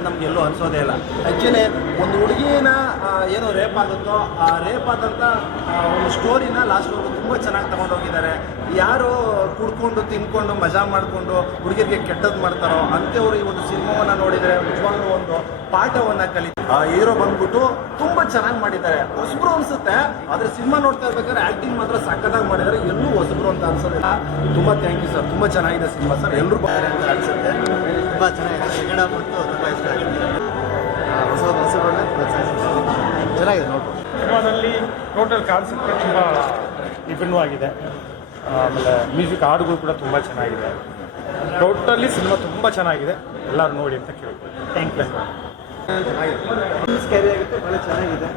ಅಂತ ನಮ್ಗೆ ಎಲ್ಲೂ ಅನ್ಸೋದೇ ಇಲ್ಲ. ಆ್ಯಕ್ಚುಲಿ ಒಂದು ಹುಡುಗಿನ ಏನು ರೇಪ್ ಆಗುತ್ತೋ ಆ ರೇಪ್ ಆದಂಥ ಒಂದು ಸ್ಟೋರಿನ ಲಾಸ್ಟ್ವರೆಗೂ ತುಂಬ ಚೆನ್ನಾಗಿ ತಗೊಂಡೋಗಿದ್ದಾರೆ. ಯಾರು ಕುಡ್ಕೊಂಡು ತಿನ್ಕೊಂಡು ಮಜಾ ಮಾಡಿಕೊಂಡು ಹುಡುಗಿರಿಗೆ ಕೆಟ್ಟದ್ದು ಮಾಡ್ತಾರೋ ಅಂಥವ್ರು ಈ ಒಂದು ಸಿನಿಮಾವನ್ನು ನೋಡಿದರೆ ನಿಜವಾಗ್ಲೂ ಒಂದು ಪಾಠವನ್ನು ಹೀರೋ ಬಂದ್ಬಿಟ್ಟು ತುಂಬ ಚೆನ್ನಾಗಿ ಮಾಡಿದ್ದಾರೆ. ಹೊಸಬ್ರು ಅನ್ಸುತ್ತೆ, ಆದರೆ ಸಿನಿಮಾ ನೋಡ್ತಾ ಇರ್ಬೇಕಾದ್ರೆ ಆ್ಯಕ್ಟಿಂಗ್ ಮಾತ್ರ ಸಕ್ಕತ್ತಾಗಿ ಮಾಡಿದ್ದಾರೆ. ಎಲ್ಲೂ ಹೊಸಬ್ರು ಅಂತ ಅನ್ಸೋದಿಲ್ಲ. ತುಂಬ ಥ್ಯಾಂಕ್ ಯು ಸರ್, ತುಂಬ ಚೆನ್ನಾಗಿದೆ ಸಿನಿಮಾ ಸರ್. ಎಲ್ಲರೂ ಬರ್ತಾರೆ ಅಂತ ಅನ್ಸುತ್ತೆ. ತುಂಬ ಚೆನ್ನಾಗಿದೆ. ಸೆಕೆಂಡ್ ಹಾಫ್ ಅಂತೂ ತುಂಬ ಇಷ್ಟ ಆಗಿದೆ. ಹೊಸಬ್ರನ್ನ ಚೆನ್ನಾಗಿದೆ ನೋಡ್ಬೋದು. ಸಿನಿಮಾದಲ್ಲಿ ಟೋಟಲ್ ಕಾನ್ಸೆಪ್ಟ್ ತುಂಬ ವಿಭಿನ್ನವಾಗಿದೆ. ಆಮೇಲೆ ಮ್ಯೂಸಿಕ್ ಹಾಡುಗಳು ಕೂಡ ತುಂಬ ಚೆನ್ನಾಗಿದೆ. ಟೋಟಲಿ ಸಿನಿಮಾ ತುಂಬ ಚೆನ್ನಾಗಿದೆ, ಎಲ್ಲರೂ ನೋಡಿ ಅಂತ ಕೇಳ್ಬೋದು. Thank you. ಸ್ಕ್ಯಾರಿ ಆಗುತ್ತೆ, ಭಾಳ ಚೆನ್ನಾಗಿದೆ.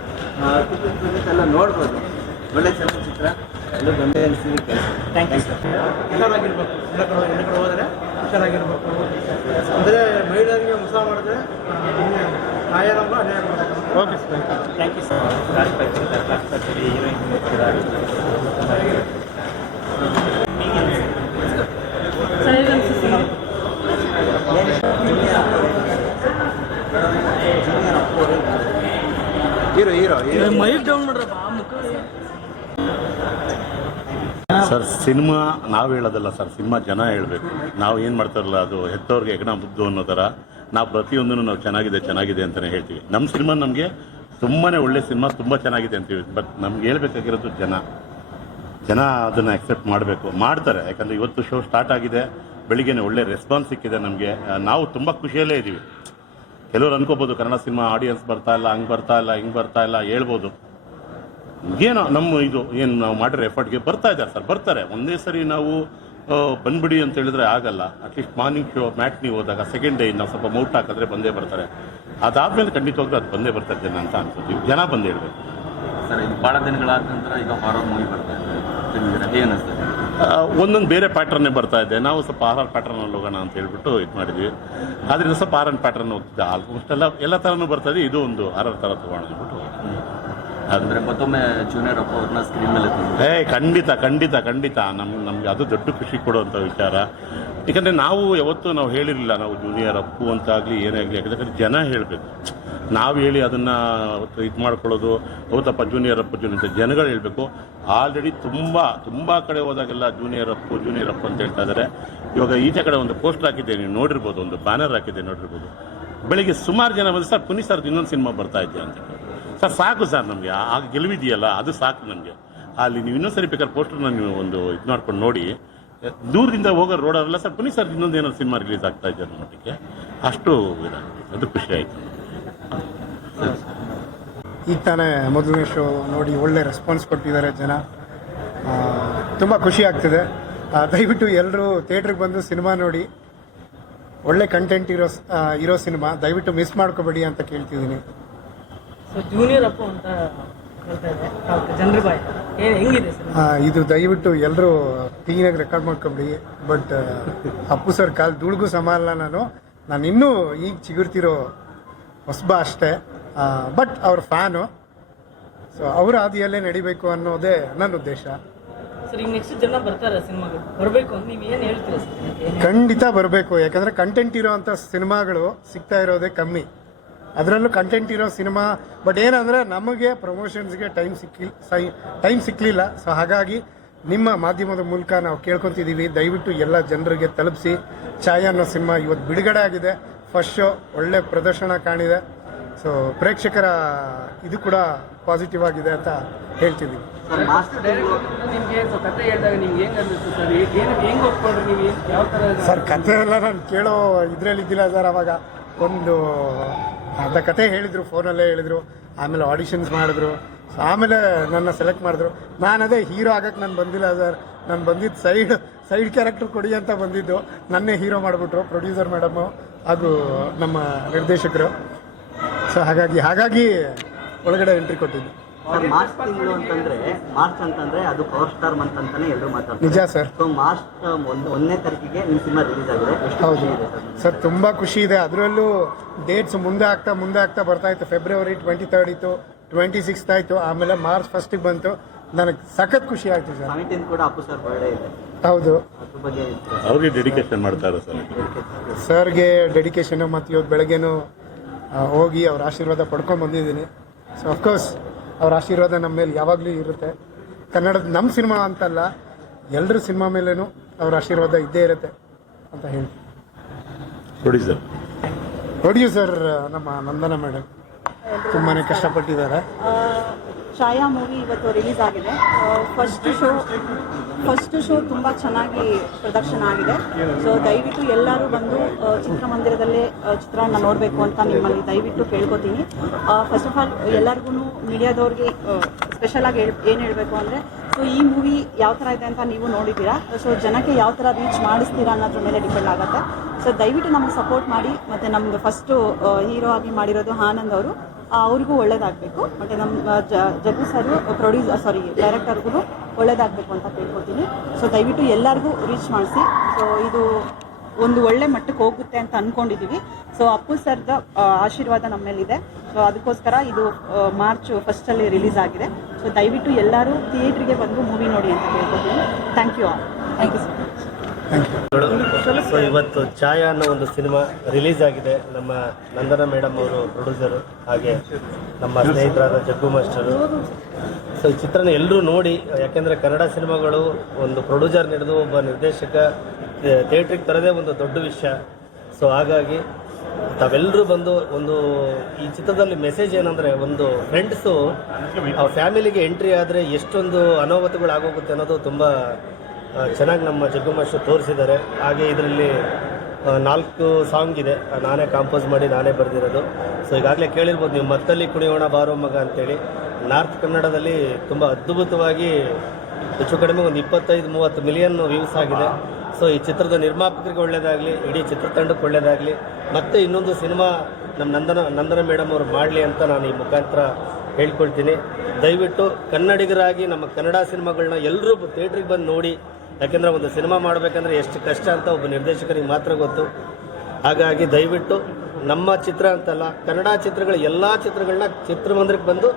ಎಲ್ಲ ನೋಡ್ಬೋದು. ಒಳ್ಳೆ ಚಲನಚಿತ್ರ, ಎಲ್ಲ ಬಂದೇ ಅನಿಸಿದೆ. Thank you sir. ಹುಷಾರಾಗಿರ್ಬೇಕು, ಎಲ್ಲ ಕಡೆ ಹೋದರೆ ಹುಷಾರಾಗಿರ್ಬೇಕು. ಅಂದರೆ ಮಹಿಳೆಯರಿಗೆ ಮೋಸ ಮಾಡಿದ್ರೆ ಆಯಾನಂಬ ಅನ್ಯಾಯ ಮಾಡಬೇಕು. Okay sir, thank you sir. Hero mike down ಮಾಡ್ರಪ್ಪ ಸರ್. ಸಿನಿಮಾ ನಾವು ಹೇಳೋದಲ್ಲ ಸರ್, ಸಿನಿಮಾ ಜನ ಹೇಳಬೇಕು. ನಾವು ಏನು ಮಾಡ್ತಾರಲ್ಲ ಅದು ಹೆತ್ತವ್ರಿಗೆ ಹೆಗಣ ಮುದ್ದು ಅನ್ನೋ ಥರ ನಾವು ಪ್ರತಿಯೊಂದನ್ನು ನಾವು ಚೆನ್ನಾಗಿದೆ ಅಂತಲೇ ಹೇಳ್ತೀವಿ. ನಮ್ಮ ಸಿನಿಮಾ ನಮಗೆ ತುಂಬಾ ಒಳ್ಳೆ ಸಿನಿಮಾ, ತುಂಬ ಚೆನ್ನಾಗಿದೆ ಅಂತೀವಿ. ಬಟ್ ನಮ್ಗೆ ಹೇಳ್ಬೇಕಾಗಿರೋದು ಜನ ಅದನ್ನು ಆಕ್ಸೆಪ್ಟ್ ಮಾಡಬೇಕು, ಮಾಡ್ತಾರೆ. ಯಾಕಂದರೆ ಇವತ್ತು ಶೋ ಸ್ಟಾರ್ಟ್ ಆಗಿದೆ, ಬೆಳಿಗ್ಗೆನೇ ಒಳ್ಳೆ ರೆಸ್ಪಾನ್ಸ್ ಸಿಕ್ಕಿದೆ ನಮಗೆ. ನಾವು ತುಂಬ ಖುಷಿಯಲ್ಲೇ ಇದ್ದೀವಿ. ಕೆಲವರು ಅನ್ಕೋಬೋದು ಕನ್ನಡ ಸಿನಿಮಾ ಆಡಿಯನ್ಸ್ ಬರ್ತಾ ಇಲ್ಲ, ಹಂಗೆ ಬರ್ತಾ ಇಲ್ಲ, ಹಿಂಗೆ ಬರ್ತಾ ಇಲ್ಲ ಹೇಳ್ಬೋದು. ಏನೋ ನಮ್ಮ ಇದು ಏನು ನಾವು ಮಾಡಿರೋ ಎಫರ್ಟ್ಗೆ ಬರ್ತಾ ಇದ್ದಾರೆ ಸರ್, ಬರ್ತಾರೆ. ಒಂದೇ ಸರಿ ನಾವು ಬಂದ್ಬಿಡಿ ಅಂತ ಹೇಳಿದ್ರೆ ಆಗಲ್ಲ. ಅಟ್ಲೀಸ್ಟ್ ಮಾರ್ನಿಂಗ್ ಶೋ ಮ್ಯಾಟ್ನಿ ಹೋದಾಗ ಸೆಕೆಂಡ್ ಡೇ ನಾವು ಸ್ವಲ್ಪ ಮೌಟ್ ಹಾಕಿದ್ರೆ ಬಂದೇ ಬರ್ತಾರೆ. ಅದಾದಮೇಲೆ ಖಂಡಿತವಾಗ್ಲೂ ಅದು ಬಂದೇ ಬರ್ತಾರೆ ಜನ ಅಂತ ಅನ್ಕೋತೀವಿ. ಜನ ಬಂದು ಹೇಳ್ಬೇಕು ಸರ್. ಇದು ಭಾಳ ದಿನಗಳಾದ ನಂತರ ಈಗ ಹಾರರ್ ಮೂವಿ ಬರ್ತಾ ಇದೆ, ಏನು ಅನಿಸ್ತದೆ? ಒಂದೊಂದು ಬೇರೆ ಪ್ಯಾಟ್ರನ್ನೇ ಬರ್ತಾ ಇದೆ. ನಾವು ಸ್ವಲ್ಪ ಆರ್ ಪ್ಯಾಟ್ರನಲ್ಲಿ ಹೋಗೋಣ ಅಂತ ಹೇಳ್ಬಿಟ್ಟು ಇದು ಮಾಡಿದ್ವಿ. ಆದ್ದರಿಂದ ಸ್ವಲ್ಪ ಆರ್ ಪ್ಯಾಟ್ರನ್ ಹೋಗ್ತಿದ್ದೆ. ಆಲ್ಮೋಸ್ಟ್ ಎಲ್ಲ ಥರನೂ ಬರ್ತದೆ. ಇದು ಒಂದು ಆರ್ ಥರ ತೊಗೋಣ ಅಂದ್ಬಿಟ್ಟು. ಅಂದರೆ ಮತ್ತೊಮ್ಮೆ ಜೂನಿಯರ್ ಅಪ್ಪ ಅವ್ರನ್ನ ಸ್ಕ್ರೀನ್ ಮೇಲೆ ಖಂಡಿತ ನಮ್ಗೆ ಅದು ದೊಡ್ಡ ಖುಷಿ ಕೊಡುವಂಥ ವಿಚಾರ. ಯಾಕಂದರೆ ನಾವು ಯಾವತ್ತೂ ಹೇಳಿರಲಿಲ್ಲ ನಾವು ಜೂನಿಯರ್ ಅಪ್ಪು ಅಂತಾಗಲಿ ಏನೇ ಆಗಲಿ. ಯಾಕಂದರೆ ಜನ ಹೇಳಬೇಕು, ನಾವು ಹೇಳಿ ಅದನ್ನು ಇದು ಮಾಡ್ಕೊಳ್ಳೋದು ಹೌದಪ್ಪ ಜೂನಿಯರ್ ಅಪ್ಪು ಅಂತ ಜನಗಳು ಹೇಳಬೇಕು. ಆಲ್ರೆಡಿ ತುಂಬ ಕಡೆ ಹೋದಾಗೆಲ್ಲ ಜೂನಿಯರ್ ಅಪ್ಪು ಅಂತ ಹೇಳ್ತಾ ಇದ್ದಾರೆ. ಇವಾಗ ಈಚೆ ಕಡೆ ಒಂದು ಪೋಸ್ಟರ್ ಹಾಕಿದ್ದೆ, ನೀವು ನೋಡಿರ್ಬೋದು, ಒಂದು ಬ್ಯಾನರ್ ಹಾಕಿದ್ದೆ ನೋಡಿರ್ಬೋದು. ಬೆಳಿಗ್ಗೆ ಸುಮಾರು ಜನ ಬಂದು ಸರ್ ಪುನೀತ್ ಸರ್ದು ಇನ್ನೊಂದು ಸಿನಿಮಾ ಬರ್ತಾ ಇದೆಯಾ ಅಂತ. ಸರ್ ಸಾಕು ಸರ್, ನಮಗೆ ಆಗ ಗೆಲುವಿದೆಯಲ್ಲ ಅದು ಸಾಕು ನಮಗೆ. ಅಲ್ಲಿ ನೀವು ಇನ್ನೊಂದು ಸರಿ ಬೇಕಾದ್ರೆ ಪೋಸ್ಟರ್ನ ನೀವು ಒಂದು ಇದು ಮಾಡ್ಕೊಂಡು ನೋಡಿ. ದೂರದಿಂದ ಹೋಗೋ ರೋಡಲ್ಲ ಸರ್ ಪುನೀತ್ ಸರ್ ಇನ್ನೊಂದು ಏನೋ ಸಿನಿಮಾ ರಿಲೀಸ್ ಆಗ್ತಾ ಇದೆ ಅನ್ನೋ ಮಟ್ಟಿಗೆ ಅಷ್ಟು ಅದು ಖುಷಿ ಆಯಿತು. ಈಗ ತಾನೇ ಮೊದಲನೇ ಶೋ ನೋಡಿ ಒಳ್ಳೆ ರೆಸ್ಪಾನ್ಸ್ ಕೊಟ್ಟಿದ್ದಾರೆ ಜನ. ತುಂಬ ಖುಷಿ ಆಗ್ತಿದೆ. ದಯವಿಟ್ಟು ಎಲ್ಲರೂ ಥಿಯೇಟ್ರಿಗೆ ಬಂದು ಸಿನಿಮಾ ನೋಡಿ. ಒಳ್ಳೆ ಕಂಟೆಂಟ್ ಇರೋ ಸಿನಿಮಾ, ದಯವಿಟ್ಟು ಮಿಸ್ ಮಾಡ್ಕೋಬೇಡಿ ಅಂತ ಕೇಳ್ತಿದ್ದೀನಿ. ಜೂನಿಯರ್ ಅಪ್ಪ ಅಂತ ಹೇಳ್ತಾ ಇದೆ ಜನರ ಬಾಯಿ, ಹೆಂಗಿದೆ ಸರ್ ಇದು? ದಯವಿಟ್ಟು ಎಲ್ಲರೂ ಕ್ಲೀನಾಗಿ ರೆಕಾರ್ಡ್ ಮಾಡ್ಕೊಬಿಡಿ. ಬಟ್ ಅಪ್ಪು ಸರ್ ಕಾಲು ಧೂಳಿಗೂ ಸಮ ಅಲ್ಲ. ನಾನು ಇನ್ನೂ ಈಗ ಚಿಗುರ್ತಿರೋ ಹೊಸಬ ಅಷ್ಟೇ. ಬಟ್ ಅವ್ರ ಫ್ಯಾನು. ಸೊ ಅವರ ಹಾದಿಯಲ್ಲೇ ನಡಿಬೇಕು ಅನ್ನೋದೇ ನನ್ನ ಉದ್ದೇಶ. ಸರ್ ಈಗ ನೆಕ್ಸ್ಟ್ ಜನ ಬರ್ತಾರೆ ಸಿನಿಮಾಗಳು ಬರಬೇಕು ಅಂತ ನೀವು ಏನು ಹೇಳ್ತೀರಾ ಸರ್? ಖಂಡಿತ ಬರಬೇಕು. ಯಾಕಂದರೆ ಕಂಟೆಂಟ್ ಇರೋ ಅಂಥ ಸಿನಿಮಾಗಳು ಸಿಗ್ತಾ ಇರೋದೇ ಕಮ್ಮಿ. ಅದರಲ್ಲೂ ಕಂಟೆಂಟ್ ಇರೋ ಸಿನಿಮಾ. ಬಟ್ ಏನಂದರೆ ನಮಗೆ ಪ್ರಮೋಷನ್ಸ್ಗೆ ಟೈಮ್ ಸಿಕ್ಕಲಿಲ್ಲ. ಸೊ ಹಾಗಾಗಿ ನಿಮ್ಮ ಮಾಧ್ಯಮದ ಮೂಲಕ ನಾವು ಕೇಳ್ಕೊತಿದ್ದೀವಿ, ದಯವಿಟ್ಟು ಎಲ್ಲ ಜನರಿಗೆ ತಲುಪಿಸಿ. ಛಾಯಾ ಅನ್ನೋ ಸಿನಿಮಾ ಇವತ್ತು ಬಿಡುಗಡೆ ಆಗಿದೆ. ಫಸ್ಟ್ ಶೋ ಒಳ್ಳೆ ಪ್ರದರ್ಶನ ಕಾಣಿದೆ. ಸೊ ಪ್ರೇಕ್ಷಕರ ಇದು ಕೂಡ ಪಾಸಿಟಿವ್ ಆಗಿದೆ ಅಂತ ಹೇಳ್ತಿದ್ದೀವಿ. ಸರ್ ಕಥೆ ಎಲ್ಲ ನಾನು ಕೇಳೋ ಇದರಲ್ಲಿದ್ದಿಲ್ಲ ಸರ್. ಅವಾಗ ಒಂದು ಅರ್ಧ ಕತೆ ಹೇಳಿದರು, ಫೋನಲ್ಲೇ ಹೇಳಿದರು. ಆಮೇಲೆ ಆಡಿಷನ್ಸ್ ಮಾಡಿದ್ರು. ಆಮೇಲೆ ನನ್ನ ಸೆಲೆಕ್ಟ್ ಮಾಡಿದ್ರು. ನಾನು ಅದೇ ಹೀರೋ ಆಗಕ್ಕೆ ನಾನು ಬಂದಿಲ್ಲ ಸರ್. ನಾನು ಬಂದಿದ್ದು ಸೈಡ್ ಕ್ಯಾರೆಕ್ಟರ್ ಕೊಡಿ ಅಂತ ಬಂದಿದ್ದು. ನನ್ನೇ ಹೀರೋ ಮಾಡಿಬಿಟ್ರು ಪ್ರೊಡ್ಯೂಸರ್ ಮೇಡಮು ಹಾಗೂ ನಮ್ಮ ನಿರ್ದೇಶಕರು. ಸೊ ಹಾಗಾಗಿ ಒಳಗಡೆ ಎಂಟ್ರಿ ಕೊಟ್ಟಿದ್ದು. ಮಾರ್ಚ್ ತಿಂಗಳು ಅಂತಂದ್ರೆ ಅದು ಪವರ್ ಸ್ಟಾರ್ ಮಂತ್ ಅಂತಾನೆ ಎಲ್ಲರೂ ಮಾತಾಡ್ತಾರೆ. ನಿಜ ಸರ್. ಸೊ ಮಾರ್ಚ್ 1ನೇ ತಾರೀಕಿಗೆ ನಿಮ್ಮ ಸಿನಿಮಾ ರಿಲೀಸ್ ಆಗಿದೆ. ಹೌದು ಸರ್, ತುಂಬ ಖುಷಿ ಇದೆ. ಅದರಲ್ಲೂ ಡೇಟ್ಸ್ ಮುಂದೆ ಆಗ್ತಾ ಬರ್ತಾ ಇತ್ತು. ಫೆಬ್ರವರಿ 23 ಇತ್ತು, 26 ಆಯಿತು, ಆಮೇಲೆ ಮಾರ್ಚ್ 1 ಬಂತು. ನನಗೆ ಸಖತ್ ಖುಷಿ ಆಯಿತು ಸರ್. 17 ಕೂಡ ಅಪ್ಪು ಸರ್ ಬರ್ಡೇ ಇದೆ. ಹೌದು, ಅದ್ರ ಬಗ್ಗೆ ಅವ್ರಿಗೆ ಡೆಡಿಕೇಶನ್ ಮಾಡ್ತಾರೆ ಸರ್. ಸರ್ಗೆ ಡೆಡಿಕೇಶನು. ಮತ್ತು ಇವತ್ತು ಬೆಳಗ್ಗೆನೂ ಹೋಗಿ ಅವ್ರ ಆಶೀರ್ವಾದ ಪಡ್ಕೊಂಡು ಬಂದಿದ್ದೀನಿ. ಸೊ ಅಫ್ಕೋರ್ಸ್ ಅವ್ರ ಆಶೀರ್ವಾದ ನಮ್ಮ ಮೇಲೆ ಯಾವಾಗಲೂ ಇರುತ್ತೆ. ಕನ್ನಡದ ನಮ್ಮ ಸಿನಿಮಾ ಅಂತಲ್ಲ, ಎಲ್ಲರ ಸಿನಿಮಾ ಮೇಲೇನೂ ಅವ್ರ ಆಶೀರ್ವಾದ ಇದ್ದೇ ಇರುತ್ತೆ ಅಂತ ಹೇಳ್ತೀನಿ. ಪ್ರೊಡ್ಯೂಸರ್ ನಮ್ಮ ನಂದನ ಮೇಡಮ್ ತುಂಬಾ ಕಷ್ಟಪಟ್ಟಿದ್ದಾರೆ. ಛಾಯಾ ಮೂವಿ ಇವತ್ತು ರಿಲೀಸ್ ಆಗಿದೆ. ಫಸ್ಟ್ ಶೋ ತುಂಬ ಚೆನ್ನಾಗಿ ಪ್ರದರ್ಶನ ಆಗಿದೆ. ಸೊ ದಯವಿಟ್ಟು ಎಲ್ಲರೂ ಬಂದು ಚಿತ್ರಮಂದಿರದಲ್ಲೇ ಚಿತ್ರನ ನೋಡಬೇಕು ಅಂತ ನಿಮ್ಮಲ್ಲಿ ದಯವಿಟ್ಟು ಕೇಳ್ಕೊತೀನಿ. ಫಸ್ಟ್ ಆಫ್ ಆಲ್ ಎಲ್ಲರಿಗೂ ಮೀಡಿಯಾದವ್ರಿಗೆ ಸ್ಪೆಷಲಾಗಿ ಏನು ಹೇಳಬೇಕು ಅಂದರೆ, ಸೊ ಈ ಮೂವಿ ಯಾವ ಥರ ಇದೆ ಅಂತ ನೀವು ನೋಡಿದ್ದೀರಾ. ಸೊ ಜನಕ್ಕೆ ಯಾವ ಥರ ರೀಚ್ ಮಾಡಿಸ್ತೀರಾ ಅನ್ನೋದ್ರ ಮೇಲೆ ಡಿಪೆಂಡ್ ಆಗುತ್ತೆ. ಸೊ ದಯವಿಟ್ಟು ನಮಗೆ ಸಪೋರ್ಟ್ ಮಾಡಿ. ಮತ್ತು ನಮ್ಮದು ಫಸ್ಟು ಹೀರೋ ಆಗಿ ಮಾಡಿರೋದು ಆನಂದ್ ಅವರು, ಅವ್ರಿಗೂ ಒಳ್ಳೇದಾಗಬೇಕು. ಮತ್ತು ನಮ್ಮ ಜಗ್ಗು ಸರ್ ಡೈರೆಕ್ಟರ್ಗೂ ಒಳ್ಳೇದಾಗಬೇಕು ಅಂತ ಕೇಳ್ಕೊತೀನಿ. ಸೊ ದಯವಿಟ್ಟು ಎಲ್ಲರಿಗೂ ರೀಚ್ ಮಾಡಿಸಿ. ಸೊ ಇದು ಒಂದು ಒಳ್ಳೆ ಮಟ್ಟಕ್ಕೆ ಹೋಗುತ್ತೆ ಅಂತ ಅಂದ್ಕೊಂಡಿದ್ದೀವಿ. ಸೊ ಅಪ್ಪು ಸರ್ದ ಆಶೀರ್ವಾದ ನಮ್ಮ ಮೇಲಿದೆ. ಸೊ ಅದಕ್ಕೋಸ್ಕರ ಇದು ಮಾರ್ಚ್ 1 ರಿಲೀಸ್ ಆಗಿದೆ. ಸೊ ದಯವಿಟ್ಟು ಎಲ್ಲರೂ ಥಿಯೇಟ್ರಿಗೆ ಬಂದು ಮೂವಿ ನೋಡಿ ಅಂತ ಕೇಳ್ಕೊತೀನಿ. Thank you all. Thank you so much. So ಇವತ್ತು ಛಾಯಾ ಅನ್ನೋ ಒಂದು ಸಿನಿಮಾ ರಿಲೀಸ್ ಆಗಿದೆ. ನಮ್ಮ ನಂದನ ಮೇಡಮ್ ಅವರು ಪ್ರೊಡ್ಯೂಸರು, ಹಾಗೆ ನಮ್ಮ ಸ್ನೇಹಿತರಾದ ಜಗ್ಗು ಮಾಸ್ಟರು. ಸೊ ಈ ಚಿತ್ರನ ಎಲ್ಲರೂ ನೋಡಿ, ಯಾಕೆಂದರೆ ಕನ್ನಡ ಸಿನಿಮಾಗಳು ಒಂದು ಪ್ರೊಡ್ಯೂಸರ್ ಹಿಡಿದು ಒಬ್ಬ ನಿರ್ದೇಶಕ ಥಿಯೇಟ್ರಿಗೆ ತರೋದೇ ಒಂದು ದೊಡ್ಡ ವಿಷಯ. ಸೊ ಹಾಗಾಗಿ ತಾವೆಲ್ಲರೂ ಬಂದು ಒಂದು ಈ ಚಿತ್ರದಲ್ಲಿ ಮೆಸೇಜ್ ಏನಂದರೆ, ಒಂದು ಫ್ರೆಂಡ್ಸು ಆ ಫ್ಯಾಮಿಲಿಗೆ ಎಂಟ್ರಿ ಆದರೆ ಎಷ್ಟೊಂದು ಅನಾಹುತಗಳಾಗೋಗುತ್ತೆ ಅನ್ನೋದು ತುಂಬ ಚೆನ್ನಾಗಿ ನಮ್ಮ ಜಗ್ಗು ಮಾಸ್ಟರ್ ತೋರಿಸಿದ್ದಾರೆ. ಹಾಗೆ ಇದರಲ್ಲಿ 4 ಸಾಂಗ್ ಇದೆ, ನಾನೇ ಕಾಂಪೋಸ್ ಮಾಡಿ ನಾನೇ ಬರೆದಿರೋದು. ಸೊ ಈಗಾಗಲೇ ಕೇಳಿರ್ಬೋದು ನೀವು, ಮತ್ತಲ್ಲಿ ಕುಣಿಯೋಣ ಬಾರೋ ಮಗ ಅಂತೇಳಿ. ನಾರ್ತ್ ಕನ್ನಡದಲ್ಲಿ ತುಂಬ ಅದ್ಭುತವಾಗಿ ಹೆಚ್ಚು ಕಡಿಮೆ ಒಂದು 25-30 ಮಿಲಿಯನ್ ವ್ಯೂಸ್ ಆಗಿದೆ. ಸೊ ಈ ಚಿತ್ರದ ನಿರ್ಮಾಪಕರಿಗೆ ಒಳ್ಳೆಯದಾಗಲಿ, ಇಡೀ ಚಿತ್ರತಂಡಕ್ಕೆ ಒಳ್ಳೆಯದಾಗಲಿ, ಮತ್ತು ಇನ್ನೊಂದು ಸಿನಿಮಾ ನಮ್ಮ ನಂದನ ಮೇಡಮ್ ಅವರು ಮಾಡಲಿ ಅಂತ ನಾನು ಈ ಮುಖಾಂತರ ಹೇಳ್ಕೊಳ್ತೀನಿ. ದಯವಿಟ್ಟು ಕನ್ನಡಿಗರಾಗಿ ನಮ್ಮ ಕನ್ನಡ ಸಿನಿಮಾಗಳನ್ನ ಎಲ್ಲರೂ ಥಿಯೇಟ್ರಿಗೆ ಬಂದು ನೋಡಿ. ಯಾಕೆಂದರೆ ಒಂದು ಸಿನಿಮಾ ಮಾಡಬೇಕಂದ್ರೆ ಎಷ್ಟು ಕಷ್ಟ ಅಂತ ಒಬ್ಬ ನಿರ್ದೇಶಕರಿಗೆ ಮಾತ್ರ ಗೊತ್ತು. ಹಾಗಾಗಿ ದಯವಿಟ್ಟು ನಮ್ಮ ಚಿತ್ರ ಅಂತಲ್ಲ, ಕನ್ನಡ ಚಿತ್ರಗಳ ಎಲ್ಲ ಚಿತ್ರಗಳನ್ನ ಚಿತ್ರಮಂದಿರಕ್ಕೆ ಬಂದು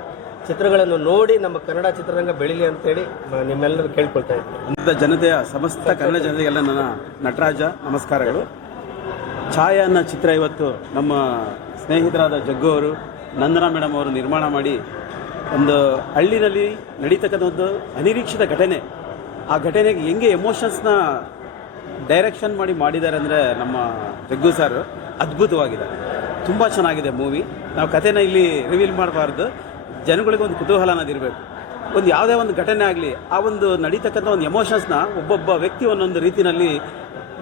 ಚಿತ್ರಗಳನ್ನು ನೋಡಿ ನಮ್ಮ ಕನ್ನಡ ಚಿತ್ರರಂಗ ಬೆಳೀಲಿ ಅಂತೇಳಿ ನಿಮ್ಮೆಲ್ಲರೂ ಕೇಳ್ಕೊಳ್ತಾ ಇದ್ದೀನಿ. ಜನತೆಯ ಸಮಸ್ತ ಕನ್ನಡ ಜನತೆಗೆಲ್ಲ ನನ್ನ ನಟರಾಜ ನಮಸ್ಕಾರಗಳು. ಛಾಯಾ ಅನ್ನೋ ಚಿತ್ರ ಇವತ್ತು ನಮ್ಮ ಸ್ನೇಹಿತರಾದ ಜಗ್ಗು ಅವರು, ನಂದನ ಮೇಡಮ್ ಅವರು ನಿರ್ಮಾಣ ಮಾಡಿ ಒಂದು ಹಳ್ಳಿನಲ್ಲಿ ನಡೀತಕ್ಕಂಥ ಒಂದು ಅನಿರೀಕ್ಷಿತ ಘಟನೆ, ಆ ಘಟನೆಗೆ ಹೆಂಗೆ ಎಮೋಷನ್ಸ್ನ ಡೈರೆಕ್ಷನ್ ಮಾಡಿದ್ದಾರೆ ಅಂದರೆ ನಮ್ಮ ಜಗ್ಗು ಸರ್ ಅದ್ಭುತವಾಗಿದೆ. ತುಂಬ ಚೆನ್ನಾಗಿದೆ ಮೂವಿ. ನಾವು ಕಥೆನ ಇಲ್ಲಿ ರಿವೀಲ್ ಮಾಡಬಾರ್ದು, ಜನಗಳಿಗೆ ಒಂದು ಕುತೂಹಲ ಅನ್ನೋದಿರಬೇಕು. ಒಂದು ಯಾವುದೇ ಒಂದು ಘಟನೆ ಆಗಲಿ, ಆ ಒಂದು ನಡೀತಕ್ಕಂಥ ಒಂದು ಎಮೋಷನ್ಸ್ನ ಒಬ್ಬೊಬ್ಬ ವ್ಯಕ್ತಿ ಒಂದೊಂದು ರೀತಿಯಲ್ಲಿ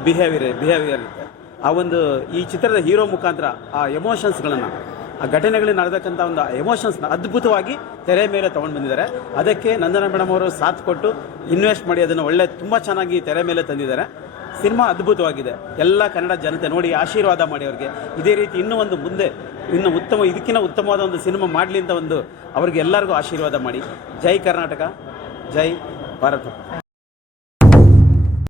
ಬಿಹೇವಿಯರ್ ಇರುತ್ತೆ. ಆ ಒಂದು ಈ ಚಿತ್ರದ ಹೀರೋ ಮುಖಾಂತರ ಆ ಎಮೋಷನ್ಸ್ಗಳನ್ನು, ಆ ಘಟನೆಗಳಲ್ಲಿ ನಡೆದಕ್ಕಂಥ ಒಂದು ಎಮೋಷನ್ಸ್ನ ಅದ್ಭುತವಾಗಿ ತೆರೆ ಮೇಲೆ ತೊಗೊಂಡು ಬಂದಿದ್ದಾರೆ. ಅದಕ್ಕೆ ನಂದನ ಮೇಡಮ್ ಅವರು ಸಾಥ್ ಕೊಟ್ಟು ಇನ್ವೆಸ್ಟ್ ಮಾಡಿ ಅದನ್ನು ತುಂಬ ಚೆನ್ನಾಗಿ ತೆರೆ ಮೇಲೆ ತಂದಿದ್ದಾರೆ. ಸಿನಿಮಾ ಅದ್ಭುತವಾಗಿದೆ. ಎಲ್ಲ ಕನ್ನಡ ಜನತೆ ನೋಡಿ ಆಶೀರ್ವಾದ ಮಾಡಿ ಅವ್ರಿಗೆ. ಇದೇ ರೀತಿ ಇನ್ನು ಇದಕ್ಕಿಂತ ಉತ್ತಮವಾದ ಒಂದು ಸಿನಿಮಾ ಮಾಡಲಿ ಅಂತ ಅವ್ರಿಗೆ ಎಲ್ಲರಿಗೂ ಆಶೀರ್ವಾದ ಮಾಡಿ. ಜೈ ಕರ್ನಾಟಕ, ಜೈ ಭಾರತ.